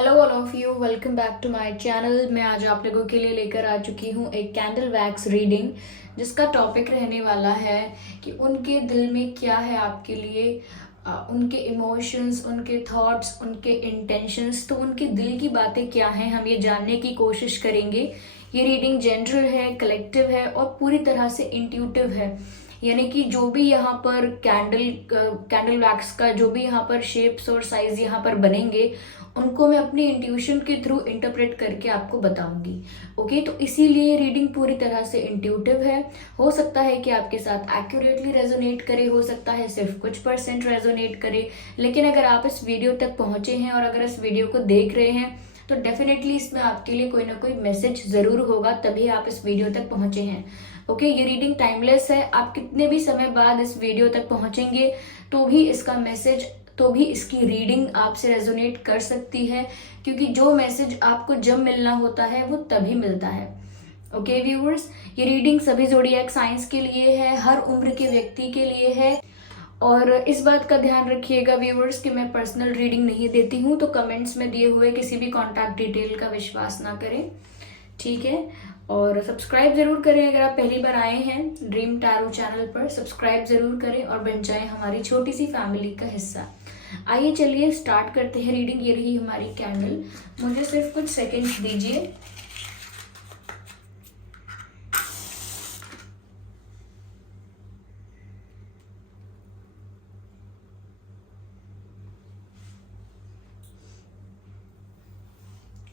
Hello all of you, welcome back to my channel. मैं आज आप लोगों के लिए लेकर आ चुकी हूँ एक कैंडल वैक्स रीडिंग, जिसका टॉपिक रहने वाला है कि उनके दिल में क्या है आपके लिए। उनके इमोशंस, उनके थॉट्स, उनके इंटेंशंस, तो उनके दिल की बातें क्या हैं, हम ये जानने की कोशिश करेंगे। ये रीडिंग जनरल है, कलेक्टिव है और पूरी तरह से इंट्यूटिव है। यानी कि जो भी यहाँ पर कैंडल वैक्स का जो भी यहाँ पर शेप्स और साइज यहाँ पर बनेंगे, उनको मैं अपनी इंट्यूशन के थ्रू इंटरप्रेट करके आपको बताऊंगी। ओके, तो इसीलिए रीडिंग पूरी तरह से इंट्यूटिव है। हो सकता है कि आपके साथ एक्यूरेटली रेजोनेट करे, हो सकता है सिर्फ कुछ परसेंट रेजोनेट करे, लेकिन अगर आप इस वीडियो तक पहुंचे हैं और अगर इस वीडियो को देख रहे हैं तो डेफिनेटली इसमें आपके लिए कोई ना कोई मैसेज जरूर होगा, तभी आप इस वीडियो तक पहुंचे हैं। ओके, ये रीडिंग टाइमलेस है। आप कितने भी समय बाद इस वीडियो तक पहुंचेंगे तो भी इसका मैसेज, तो भी इसकी रीडिंग आपसे रेजोनेट कर सकती है, क्योंकि जो मैसेज आपको जब मिलना होता है वो तभी मिलता है। ओके व्यूअर्स, ये रीडिंग सभी ज़ोडिएक साइंस के लिए है, हर उम्र के व्यक्ति के लिए है। और इस बात का ध्यान रखिएगा व्यूअर्स कि मैं पर्सनल रीडिंग नहीं देती हूँ, तो कमेंट्स में दिए हुए किसी भी कॉन्टैक्ट डिटेल का विश्वास ना करें, ठीक है। और सब्सक्राइब जरूर करें अगर आप पहली बार आए हैं ड्रीम टैरो चैनल पर, सब्सक्राइब जरूर करें और बन जाएं हमारी छोटी सी फैमिली का हिस्सा। आइए चलिए स्टार्ट करते हैं रीडिंग। ये रही हमारी कैंडल, मुझे सिर्फ कुछ सेकंड्स दीजिए।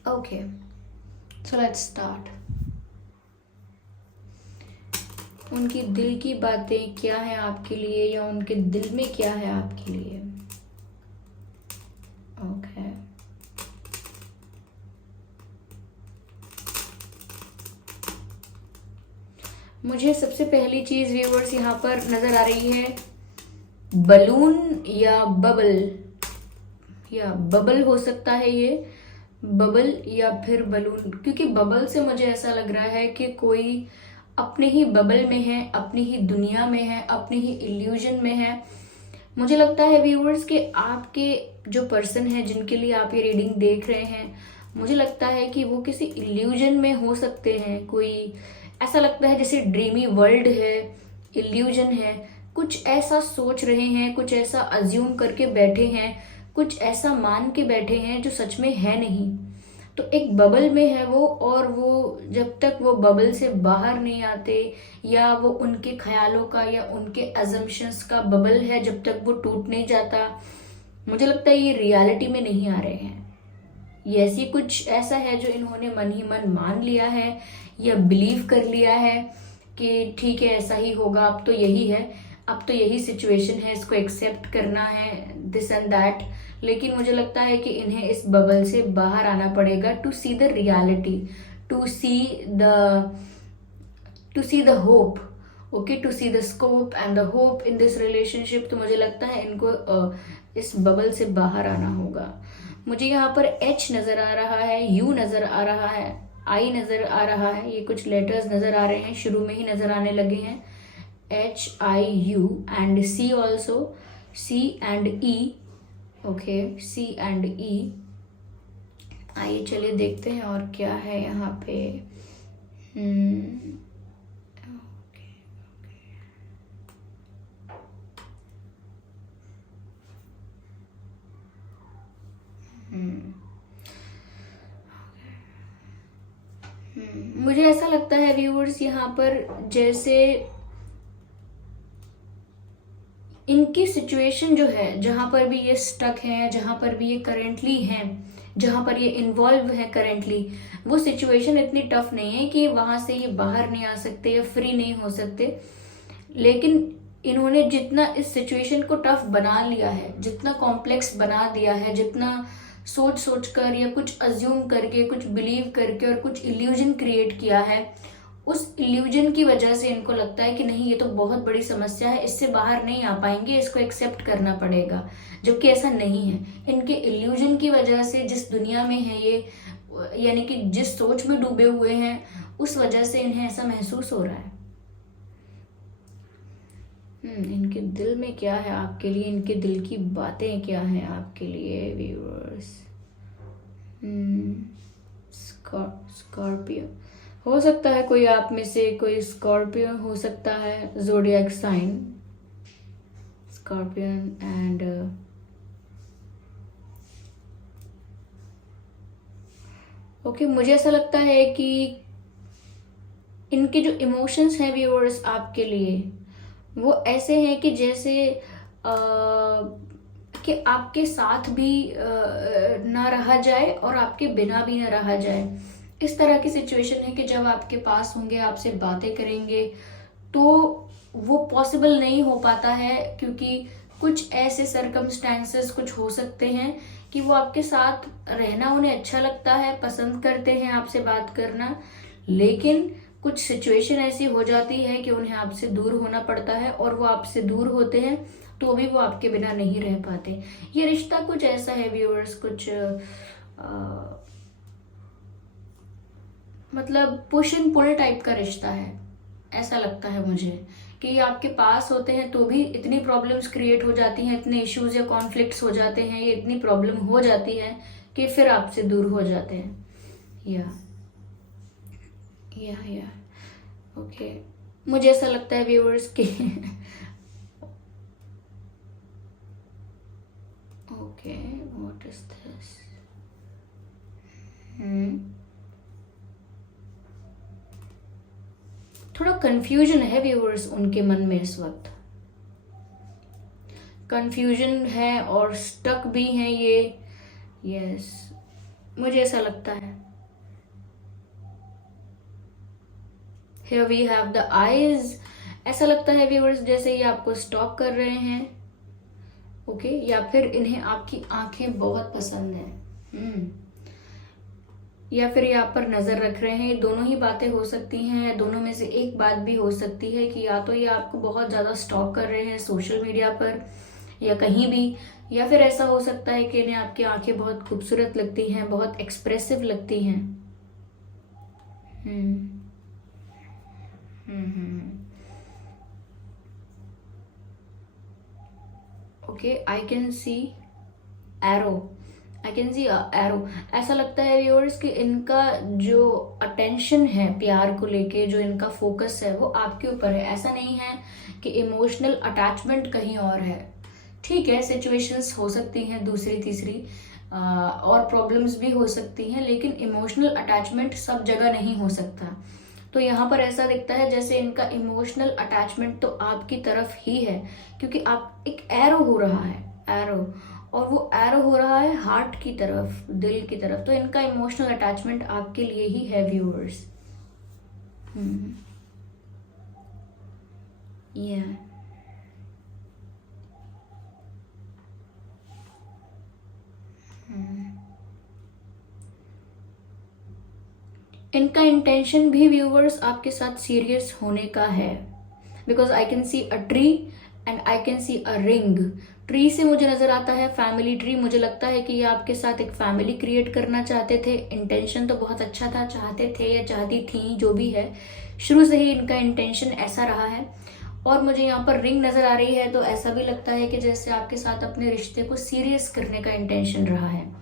Okay, so let's start. उनकी दिल की बातें क्या है आपके लिए, या उनके दिल में क्या है आपके लिए। ओके, मुझे सबसे पहली चीज व्यूअर्स यहाँ पर नजर आ रही है बलून या बबल, या बबल हो सकता है ये, बबल या फिर बलून, क्योंकि बबल से मुझे ऐसा लग रहा है कि कोई अपने ही बबल में है, अपनी ही दुनिया में है, अपनी ही इल्यूजन में है। मुझे लगता है व्यूअर्स कि आपके जो पर्सन है जिनके लिए आप ये रीडिंग देख रहे हैं, मुझे लगता है कि वो किसी इल्यूजन में हो सकते हैं। कोई ऐसा लगता है जैसे ड्रीमी वर्ल्ड है, इल्यूजन है, कुछ ऐसा सोच रहे हैं, कुछ ऐसा अज्यूम करके बैठे हैं, कुछ ऐसा मान के बैठे हैं जो सच में है नहीं। तो एक बबल में है वो, और वो जब तक वो बबल से बाहर नहीं आते, या वो उनके ख्यालों का या उनके अजम्पशंस का बबल है, जब तक वो टूट नहीं जाता, मुझे लगता है ये रियलिटी में नहीं आ रहे हैं। ये ऐसी कुछ ऐसा है जो इन्होंने मन ही मन मान लिया है या बिलीव कर लिया है कि ठीक है ऐसा ही होगा, अब तो यही है, अब तो यही सिचुएशन है, इसको एक्सेप्ट करना है, दिस एंड दैट। लेकिन मुझे लगता है कि इन्हें इस बबल से बाहर आना पड़ेगा to see the reality, to see the to see the hope. Okay, to see the scope and the hope in this relationship. तो मुझे लगता है इनको इस बबल से बाहर आना होगा। मुझे यहाँ पर एच नजर आ रहा है, यू नजर आ रहा है, आई नजर आ रहा है, ये कुछ लेटर्स नजर आ रहे हैं, शुरू में ही नजर आने लगे हैं। HIU and C also, C and E। Okay, C and E। आइए चलिए देखते हैं और क्या है यहाँ पे। ओके, मुझे ऐसा लगता है व्यूअर्स यहाँ पर जैसे इनकी सिचुएशन जो है, जहां पर भी ये स्टक है, जहां पर भी ये करेंटली हैं, जहां पर ये इन्वॉल्व है करेंटली, वो सिचुएशन इतनी टफ नहीं है कि वहां से ये बाहर नहीं आ सकते या फ्री नहीं हो सकते। लेकिन इन्होंने जितना इस सिचुएशन को टफ बना लिया है, जितना कॉम्प्लेक्स बना दिया है, जितना सोच सोच कर या कुछ अज्यूम करके, कुछ बिलीव करके और कुछ इल्यूजन क्रिएट किया है, उस इल्यूजन की वजह से इनको लगता है कि नहीं ये तो बहुत बड़ी समस्या है, इससे बाहर नहीं आ पाएंगे, इसको एक्सेप्ट करना पड़ेगा। जबकि ऐसा नहीं है। इनके इल्यूजन की वजह से जिस दुनिया में है ये, यानी कि जिस सोच में डूबे हुए हैं, उस वजह से इन्हें ऐसा महसूस हो रहा है। इनके दिल में क्या है आपके लिए, इनके दिल की बातें क्या हैं आपके लिए व्यूअर्स। स्कॉर्पियो हो सकता है, कोई आप में से कोई स्कॉर्पियो हो सकता है, zodiac sign scorpion. And okay, मुझे ऐसा लगता है कि इनके जो इमोशंस हैं व्यूअर्स आपके लिए, वो ऐसे हैं कि जैसे कि आपके साथ भी ना रहा जाए और आपके बिना भी ना रहा जाए। इस तरह की सिचुएशन है कि जब आपके पास होंगे, आपसे बातें करेंगे, तो वो पॉसिबल नहीं हो पाता है, क्योंकि कुछ ऐसे सरकमस्टेंसेस कुछ हो सकते हैं कि वो आपके साथ रहना उन्हें अच्छा लगता है, पसंद करते हैं आपसे बात करना, लेकिन कुछ सिचुएशन ऐसी हो जाती है कि उन्हें आपसे दूर होना पड़ता है, और वो आपसे दूर होते हैं तो भी वो आपके बिना नहीं रह पाते। ये रिश्ता कुछ ऐसा है व्यूअर्स, कुछ मतलब पुश एंड पुल टाइप का रिश्ता है, ऐसा लगता है मुझे, कि ये आपके पास होते हैं तो भी इतनी प्रॉब्लम्स क्रिएट हो जाती हैं, इतने इश्यूज या कॉन्फ्लिक्ट्स हो जाते हैं, ये इतनी प्रॉब्लम हो जाती है कि फिर आपसे दूर हो जाते हैं। या ओके, मुझे ऐसा लगता है व्यूअर्स कि ओके, व्हाट इज दिस? थोड़ा कंफ्यूजन है व्यूअर्स उनके मन में इस वक्त, कंफ्यूजन है और स्टक भी हैं ये। यस, मुझे ऐसा लगता है। Here we have the eyes। ऐसा लगता है व्यूअर्स जैसे ये आपको स्टॉक कर रहे हैं, ओके, या फिर इन्हें आपकी आंखें बहुत पसंद हैं, या फिर ये आप पर नजर रख रहे हैं। ये दोनों ही बातें हो सकती हैं, या दोनों में से एक बात भी हो सकती है कि या तो ये आपको बहुत ज्यादा स्टॉक कर रहे हैं सोशल मीडिया पर या कहीं भी, या फिर ऐसा हो सकता है कि इन्हें आपकी आंखें बहुत खूबसूरत लगती हैं, बहुत एक्सप्रेसिव लगती हैं। Okay, I can see arrow, I can see arrow. ऐसा लगता है व्यूअर्स कि इनका जो अटेंशन है प्यार को लेके, जो इनका फोकस है वो आपके ऊपर है। ऐसा नहीं है कि इमोशनल अटैचमेंट कहीं और है। ठीक है, सिचुएशंस हो सकती हैं दूसरी तीसरी और प्रॉब्लम्स भी हो सकती हैं, लेकिन इमोशनल अटैचमेंट सब जगह नहीं हो सकता। तो यहाँ पर ऐसा दिखता है जैसे इनका इमोशनल अटैचमेंट तो आपकी तरफ ही है, क्योंकि आप एक एरो हो रहा है, एरो, और वो एरो हो रहा है हार्ट की तरफ, दिल की तरफ। तो इनका इमोशनल अटैचमेंट आपके लिए ही है व्यूअर्स। या इनका इंटेंशन भी व्यूअर्स आपके साथ सीरियस होने का है, because I can see a tree and I can see a ring. Tree से मुझे नजर आता है फैमिली ट्री। मुझे लगता है कि ये आपके साथ एक फैमिली क्रिएट करना चाहते थे। इंटेंशन तो बहुत अच्छा था, चाहते थे या चाहती थी, जो भी है, शुरू से ही इनका इंटेंशन ऐसा रहा है। और मुझे यहाँ पर रिंग नजर आ रही है, तो ऐसा भी लगता है कि जैसे आपके साथ अपने रिश्ते को सीरियस करने का इंटेंशन रहा है।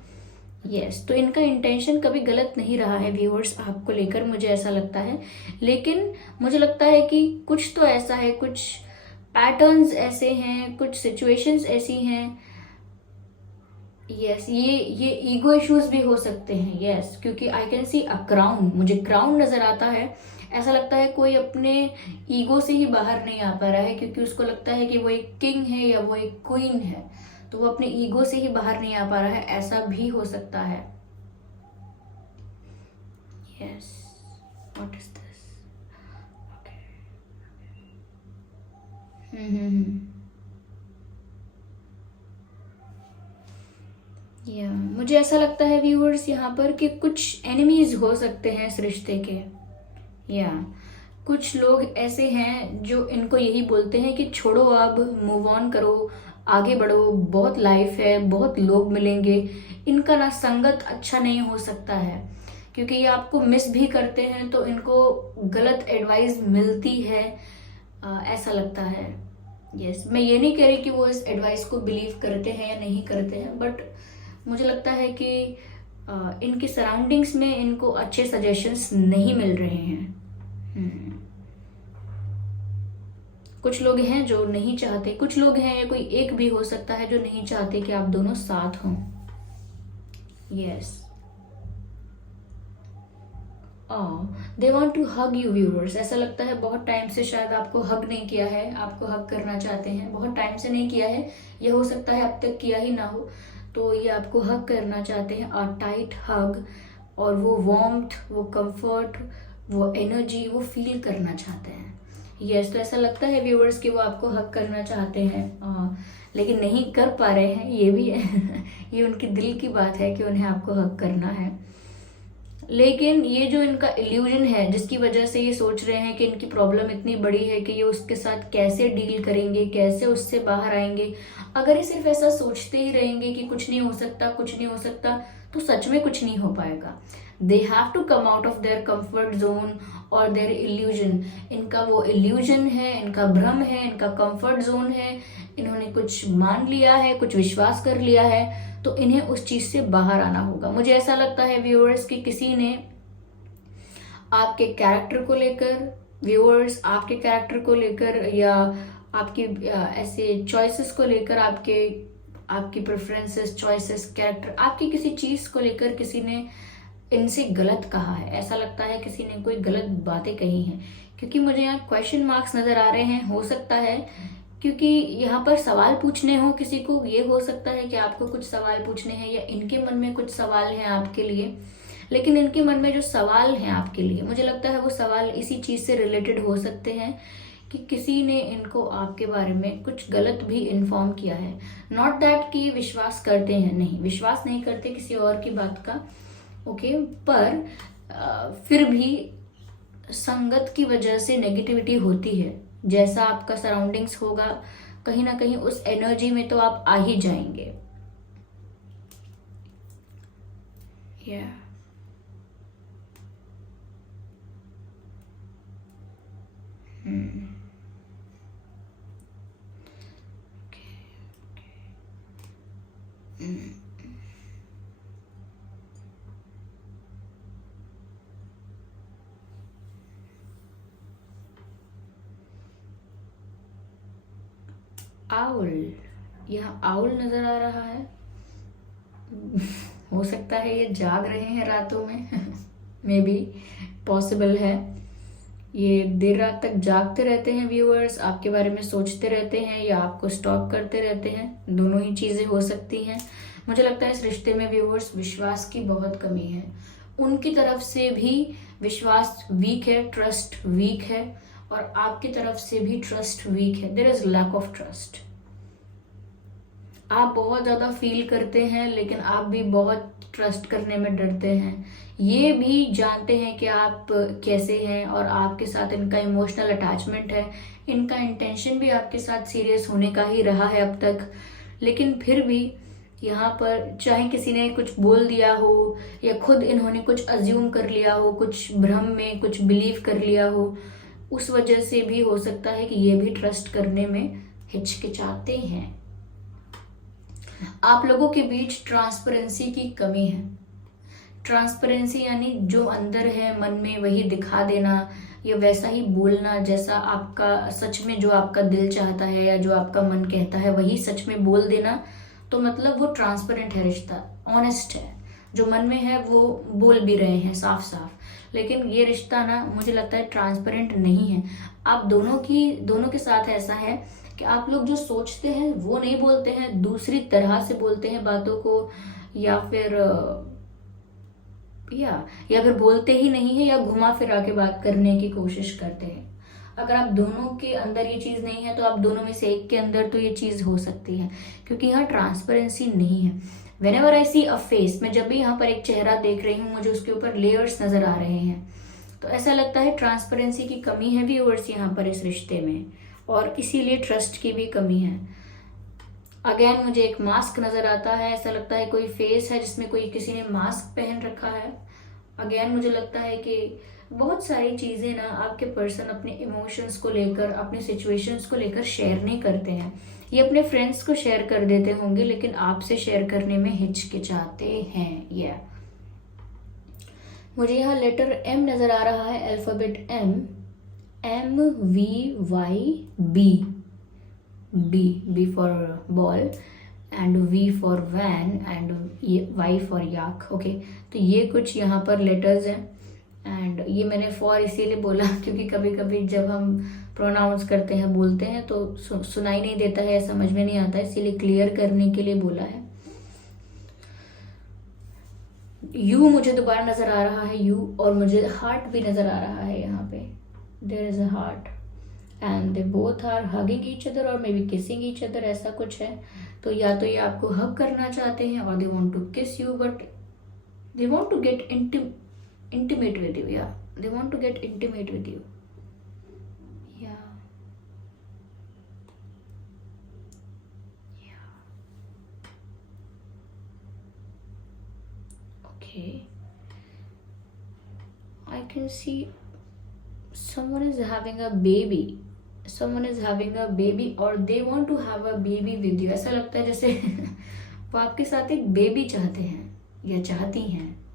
तो इनका इंटेंशन कभी गलत नहीं रहा है व्यूअर्स आपको लेकर, मुझे ऐसा लगता है। लेकिन मुझे लगता है कि कुछ तो ऐसा है, कुछ पैटर्न्स ऐसे हैं, कुछ सिचुएशंस ऐसी हैं। ये ईगो इश्यूज भी हो सकते हैं। क्योंकि I can see a crown, मुझे क्राउन नजर आता है। ऐसा लगता है कोई अपने ईगो से ही बाहर नहीं आ पा रहा है, क्योंकि उसको लगता है कि वो एक किंग है या वो एक क्वीन है, तो वो अपने ईगो से ही बाहर नहीं आ पा रहा है। ऐसा भी हो सकता है। What is this? मुझे ऐसा लगता है व्यूअर्स यहाँ पर कि कुछ एनिमीज हो सकते हैं इस रिश्ते के, या कुछ लोग ऐसे हैं जो इनको यही बोलते हैं कि छोड़ो, अब मूव ऑन करो, आगे बढ़ो, बहुत लाइफ है, बहुत लोग मिलेंगे। इनका ना संगत अच्छा नहीं हो सकता है, क्योंकि ये आपको मिस भी करते हैं, तो इनको गलत एडवाइस मिलती है, ऐसा लगता है। मैं ये नहीं कह रही कि वो इस एडवाइस को बिलीव करते हैं या नहीं करते हैं, बट मुझे लगता है कि इनकी सराउंडिंग्स में इनको अच्छे सजेशंस नहीं मिल रहे हैं। कुछ लोग हैं जो नहीं चाहते, कुछ लोग हैं या कोई एक भी हो सकता है जो नहीं चाहते कि आप दोनों साथ हों। Yes, they want to hug you viewers. ऐसा लगता है बहुत टाइम से शायद आपको हग नहीं किया है, आपको हग करना चाहते हैं, बहुत टाइम से नहीं किया है, ये हो सकता है अब तक किया ही ना हो, तो ये आपको हग करना चाहते हैं, और टाइट हग, और वो वार्मथ, वो कंफर्ट, वो एनर्जी वो फील करना चाहते हैं। यस, तो ऐसा लगता है व्यूअर्स कि वो आपको हग करना चाहते हैं, लेकिन नहीं कर पा रहे हैं, ये भी है ये उनकी दिल की बात है कि उन्हें आपको हग करना है। लेकिन ये जो इनका इल्यूजन है जिसकी वजह से ये सोच रहे हैं कि इनकी प्रॉब्लम इतनी बड़ी है कि ये उसके साथ कैसे डील करेंगे, कैसे उससे बाहर आएंगे, अगर ये सिर्फ ऐसा सोचते ही रहेंगे कि कुछ नहीं हो सकता, कुछ नहीं हो सकता, तो सच में कुछ नहीं हो पाएगा। They have to come out of their comfort zone और देयर इल्यूजन। इनका वो इल्यूजन है, इनका भ्रम है, इनका कंफर्ट जोन है, इन्होंने कुछ मान लिया है, कुछ विश्वास कर लिया है, तो इन्हें उस चीज से बाहर आना होगा। मुझे ऐसा लगता है व्यूअर्स कि किसी ने आपके कैरेक्टर को लेकर, व्यूअर्स आपके कैरेक्टर को लेकर या आपकी ऐसे चॉइसेस को लेकर, आपकी प्रेफरेंसेस, चॉइसेस, कैरेक्टर, आपकी किसी चीज को लेकर किसी ने इनसे गलत कहा है। ऐसा लगता है किसी ने कोई गलत बातें कही हैं, क्योंकि मुझे यहाँ क्वेश्चन मार्क्स नजर आ रहे हैं। हो सकता है क्योंकि यहाँ पर सवाल पूछने हो किसी को, ये हो सकता है कि आपको कुछ सवाल पूछने हैं या इनके मन में कुछ सवाल हैं आपके लिए, लेकिन इनके मन में जो सवाल हैं आपके लिए, मुझे लगता है वो सवाल इसी चीज से रिलेटेड हो सकते हैं कि किसी ने इनको आपके बारे में कुछ गलत भी इन्फॉर्म किया है। नॉट दैट कि विश्वास करते हैं, नहीं, विश्वास नहीं करते किसी और की बात का, ओके, पर फिर भी संगत की वजह से नेगेटिविटी होती है। जैसा आपका सराउंडिंग्स होगा, कहीं ना कहीं उस एनर्जी में तो आप आ ही जाएंगे। yeah. आउल, यहाँ आउल नजर आ रहा है हो सकता है ये जाग रहे हैं रातों में मे बी पॉसिबल है, ये देर रात तक जागते रहते हैं व्यूअर्स, आपके बारे में सोचते रहते हैं या आपको स्टॉक करते रहते हैं, दोनों ही चीजें हो सकती हैं। मुझे लगता है इस रिश्ते में व्यूअर्स विश्वास की बहुत कमी है, उनकी तरफ से भी विश्वास वीक है, ट्रस्ट वीक है, और आपकी तरफ से भी ट्रस्ट वीक है। There is lack of trust. आप बहुत ज्यादा फील करते हैं, लेकिन आप भी बहुत ट्रस्ट करने में डरते हैं। ये भी जानते हैं कि आप कैसे हैं और आपके साथ इनका इमोशनल अटैचमेंट है, इनका इंटेंशन भी आपके साथ सीरियस होने का ही रहा है अब तक, लेकिन फिर भी यहाँ पर चाहे किसी ने कुछ बोल दिया हो या खुद इन्होंने कुछ अज्यूम कर लिया हो, कुछ भ्रम में कुछ बिलीव कर लिया हो, उस वजह से भी हो सकता है कि ये भी ट्रस्ट करने में हिचकिचाते हैं। आप लोगों के बीच ट्रांसपेरेंसी की कमी है। ट्रांसपेरेंसी यानी जो अंदर है मन में वही दिखा देना, या वैसा ही बोलना जैसा आपका सच में, जो आपका दिल चाहता है या जो आपका मन कहता है वही सच में बोल देना, तो मतलब वो ट्रांसपेरेंट है, रिश्ता ऑनेस्ट है, जो मन में है वो बोल भी रहे हैं साफ साफ। लेकिन ये रिश्ता ना, मुझे लगता है ट्रांसपेरेंट नहीं है। आप दोनों के साथ ऐसा है कि आप लोग जो सोचते हैं वो नहीं बोलते हैं, दूसरी तरह से बोलते हैं बातों को, या फिर बोलते ही नहीं है, या घुमा फिरा के बात करने की कोशिश करते हैं। अगर आप दोनों के अंदर ये चीज नहीं है तो आप दोनों में से एक के अंदर तो ये चीज हो सकती है, क्योंकि यहाँ ट्रांसपेरेंसी नहीं है। Whenever I C a face, मैं जब भी यहाँ पर एक चेहरा देख रही हूँ मुझे उसके ऊपर लेयर्स नजर आ रहे हैं, तो ऐसा लगता है ट्रांसपेरेंसी की कमी है व्यूअर्स यहाँ पर इस रिश्ते में, और इसीलिए ट्रस्ट की भी कमी है। अगेन मुझे एक मास्क नजर आता है, ऐसा लगता है कोई फेस है जिसमें कोई किसी ने मास्क पहन रखा है। अगेन मुझे लगता है कि बहुत सारी चीजें ना आपके पर्सन अपने इमोशंस को लेकर, अपने सिचुएशंस को लेकर शेयर नहीं करते हैं। ये अपने फ्रेंड्स को शेयर कर देते होंगे, लेकिन आपसे शेयर करने में हिचकिचाते हैं। मुझे यहाँ लेटर M नज़र आ रहा है, alphabet M, MVYB, B for ball and V for van and Y for yak. Okay, तो ये कुछ यहाँ पर लेटर्स हैं एंड ये मैंने फॉर इसीलिए बोला क्योंकि कभी कभी जब हम प्रोनाउंस करते हैं, बोलते हैं तो सुनाई नहीं देता है, समझ में नहीं आता है, इसीलिए क्लियर करने के लिए बोला है। यू मुझे दोबारा नजर आ रहा है, यू, और मुझे हार्ट भी नजर आ रहा है यहाँ पे, there is a heart and they both are hugging each other और maybe kissing each other, ऐसा कुछ है। तो या तो ये आपको हग करना चाहते हैं और they want to kiss you, but they want to get intimate with you, yeah, they want to get intimate with you, yeah, yeah, okay, I can see someone is having a baby, or they want to have a baby with you, ऐसा लगता है जैसे वो आपके साथ एक baby चाहते हैं या चाहती हैं।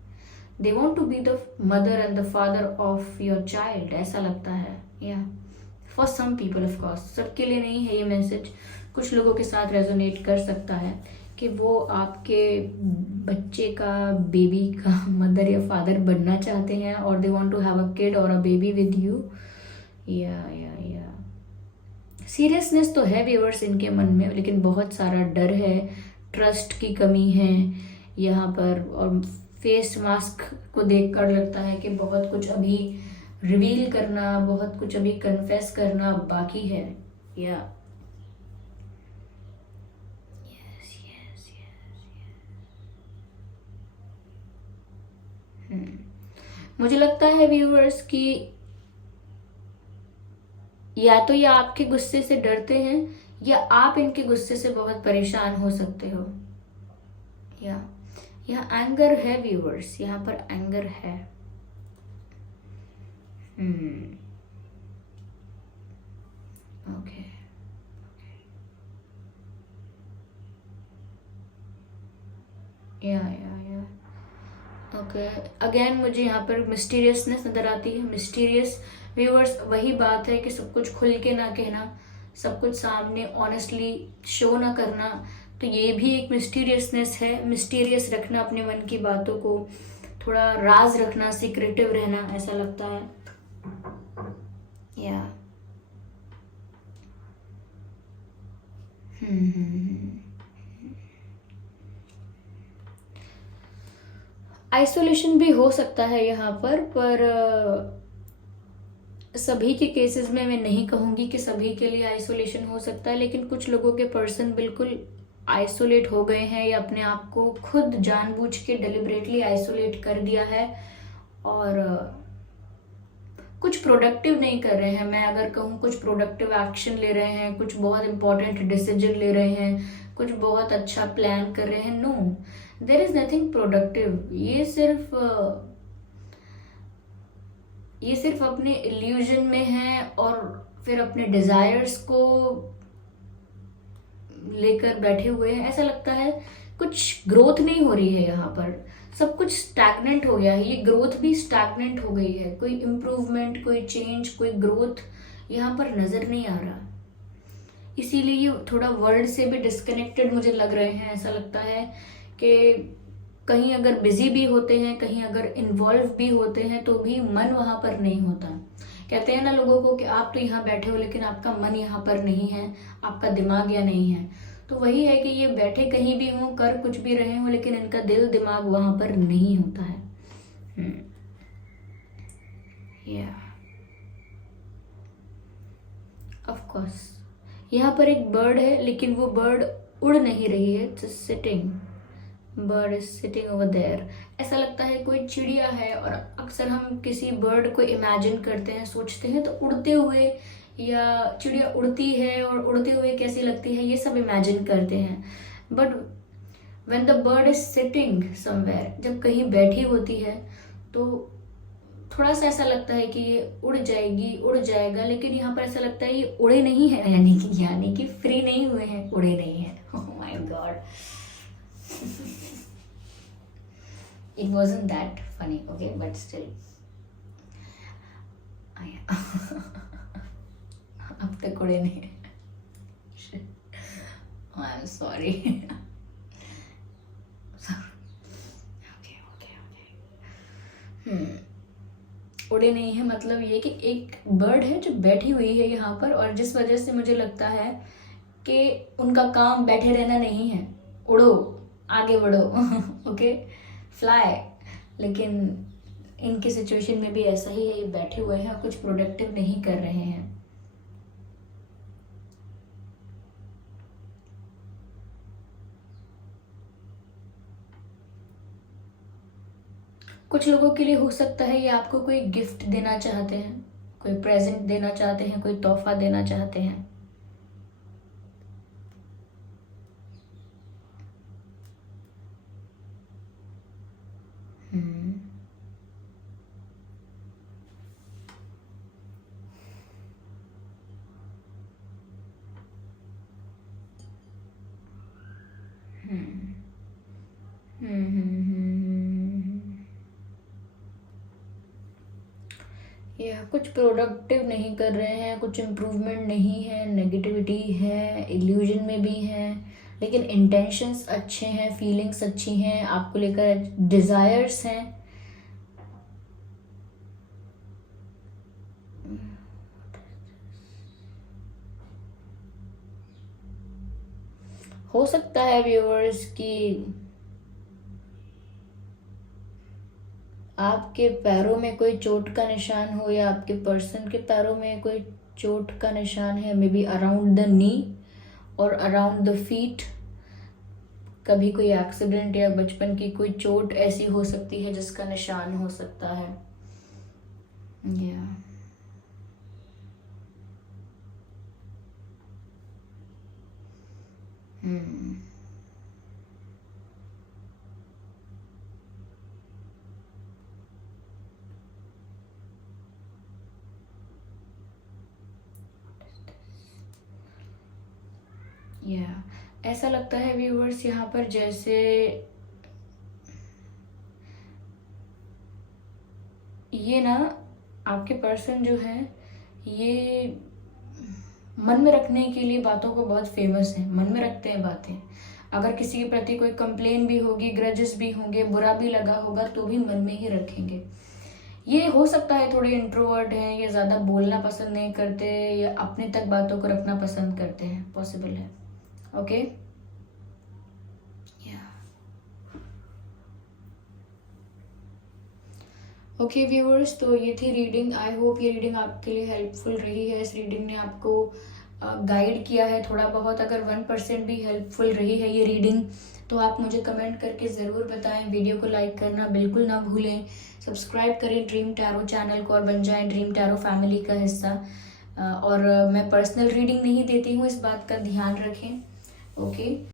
They want to be the mother and the father of your child, ऐसा लगता है, yeah, for some people of course, सबके लिए नहीं है ये मैसेज, कुछ लोगों के साथ रेजोनेट कर सकता है कि वो आपके बच्चे का, बेबी का मदर या फादर बनना चाहते हैं और they want to have a kid or a baby with you, yeah, seriousness तो है व्यूअर्स इनके मन में, लेकिन बहुत सारा डर है, ट्रस्ट की कमी है यहाँ पर, और फेस मास्क को देखकर लगता है कि बहुत कुछ अभी रिवील करना, बहुत कुछ अभी कन्फेस करना बाकी है, या यस यस यस। मुझे लगता है व्यूअर्स कि या तो ये आपके गुस्से से डरते हैं या आप इनके गुस्से से बहुत परेशान हो सकते हो, या एंगर है व्यूअर्स, यहाँ पर एंगर है। ओके, या ओके, अगेन मुझे यहाँ पर मिस्टीरियसनेस नजर आती है। मिस्टीरियस व्यूअर्स वही बात है कि सब कुछ खुल के ना कहना, सब कुछ सामने ऑनेस्टली शो ना करना, तो ये भी एक मिस्टीरियसनेस है। मिस्टीरियस रखना अपने मन की बातों को, थोड़ा राज रखना, सीक्रेटिव रहना, ऐसा लगता है, या आइसोलेशन भी हो सकता है यहाँ पर सभी के केसेस में मैं नहीं कहूँगी कि सभी के लिए आइसोलेशन हो सकता है, लेकिन कुछ लोगों के पर्सन बिल्कुल आइसोलेट हो गए हैं या अपने आप को खुद जानबूझ के डिलिबरेटली आइसोलेट कर दिया है और कुछ प्रोडक्टिव नहीं कर रहे हैं। मैं अगर कहूँ कुछ प्रोडक्टिव एक्शन ले रहे हैं, कुछ बहुत इंपॉर्टेंट डिसीजन ले रहे हैं, कुछ बहुत अच्छा प्लान कर रहे हैं, no, there is nothing productive. ये सिर्फ अपने इल्यूजन में है और फिर अपने डिजायर्स को लेकर बैठे हुए हैं। ऐसा लगता है कुछ ग्रोथ नहीं हो रही है यहाँ पर, सब कुछ स्टैग्नेंट हो गया है। ये ग्रोथ भी स्टैग्नेंट हो गई है, कोई इम्प्रूवमेंट, कोई चेंज, कोई ग्रोथ यहाँ पर नजर नहीं आ रहा। इसीलिए ये थोड़ा वर्ल्ड से भी डिस्कनेक्टेड मुझे लग रहे हैं। ऐसा लगता है कि कहीं अगर बिजी भी होते हैं, कहीं अगर इन्वॉल्व भी होते हैं, तो भी मन वहां पर नहीं होता। कहते हैं ना लोगों को कि आप तो यहाँ बैठे हो लेकिन आपका मन यहाँ पर नहीं है, आपका दिमाग यहाँ नहीं है। तो वही है कि ये बैठे कहीं भी हों, कर कुछ भी रहे हों, लेकिन इनका दिल दिमाग वहां पर नहीं होता है। ऑफ कोर्स यहाँ पर एक बर्ड है, लेकिन वो बर्ड उड़ नहीं रही है, just sitting, bird is sitting over there. ऐसा लगता है कोई चिड़िया है, और अक्सर हम किसी बर्ड को इमेजिन करते हैं, सोचते हैं तो उड़ते हुए, या चिड़िया उड़ती है और उड़ते हुए कैसी लगती है, ये सब इमेजिन करते हैं। But when the bird is sitting somewhere, जब कहीं बैठी होती है तो थोड़ा सा ऐसा लगता है कि ये उड़ जाएगी, उड़ जाएगा, लेकिन यहाँ पर ऐसा लगता है ये उड़े नहीं है, यानी कि फ्री नहीं हुए हैं, उड़े नहीं है। Oh my God. It wasn't that funny, okay, but still. अब तक उड़े नहीं. I'm sorry. उड़े नहीं है मतलब ये कि एक बर्ड है जो बैठी हुई है यहाँ पर, और जिस वजह से मुझे लगता है कि उनका काम बैठे रहना नहीं है. उड़ो, आगे बढ़ो. Okay, fly. लेकिन इनकी सिचुएशन में भी ऐसा ही है, ये बैठे हुए हैं और कुछ प्रोडक्टिव नहीं कर रहे हैं. कुछ लोगों के लिए हो सकता है ये आपको कोई गिफ्ट देना चाहते हैं, कोई प्रेजेंट देना चाहते हैं, कोई तोहफा देना चाहते हैं. या कुछ प्रोडक्टिव नहीं कर रहे हैं, कुछ इम्प्रूवमेंट नहीं है, नेगेटिविटी है, इल्यूजन में भी हैं, लेकिन इंटेंशंस अच्छे हैं, फीलिंग्स अच्छी हैं, आपको लेकर डिज़ायर्स हैं. हो सकता है व्यूअर्स कि आपके पैरों में कोई चोट का निशान हो, या आपके पर्सन के पैरों में कोई चोट का निशान है, may be around the knee और अराउंड द फीट. कभी कोई एक्सीडेंट या बचपन की कोई चोट ऐसी हो सकती है जिसका निशान हो सकता है. या या ऐसा लगता है व्यूअर्स यहाँ पर जैसे ये ना आपके पर्सन जो है ये मन में रखने के लिए बातों को बहुत फेमस है, मन में रखते हैं बातें. अगर किसी के प्रति कोई कंप्लेन भी होगी, ग्रजेस भी होंगे, बुरा भी लगा होगा, तो भी मन में ही रखेंगे. ये हो सकता है थोड़े इंट्रोवर्ट हैं, ये ज़्यादा बोलना पसंद नहीं करते, या अपने तक बातों को रखना पसंद करते हैं, पॉसिबल है. ओके, ओके व्यूअर्स, तो ये थी रीडिंग. आई होप ये रीडिंग आपके लिए हेल्पफुल रही है. इस रीडिंग ने आपको गाइड किया है थोड़ा बहुत. अगर 1% भी हेल्पफुल रही है ये रीडिंग, तो आप मुझे कमेंट करके ज़रूर बताएं. वीडियो को लाइक करना बिल्कुल ना भूलें. सब्सक्राइब करें ड्रीम टैरो चैनल को और बन जाएं ड्रीम टैरो फैमिली का हिस्सा. और मैं पर्सनल रीडिंग नहीं देती हूँ, इस बात का ध्यान रखें. ओके.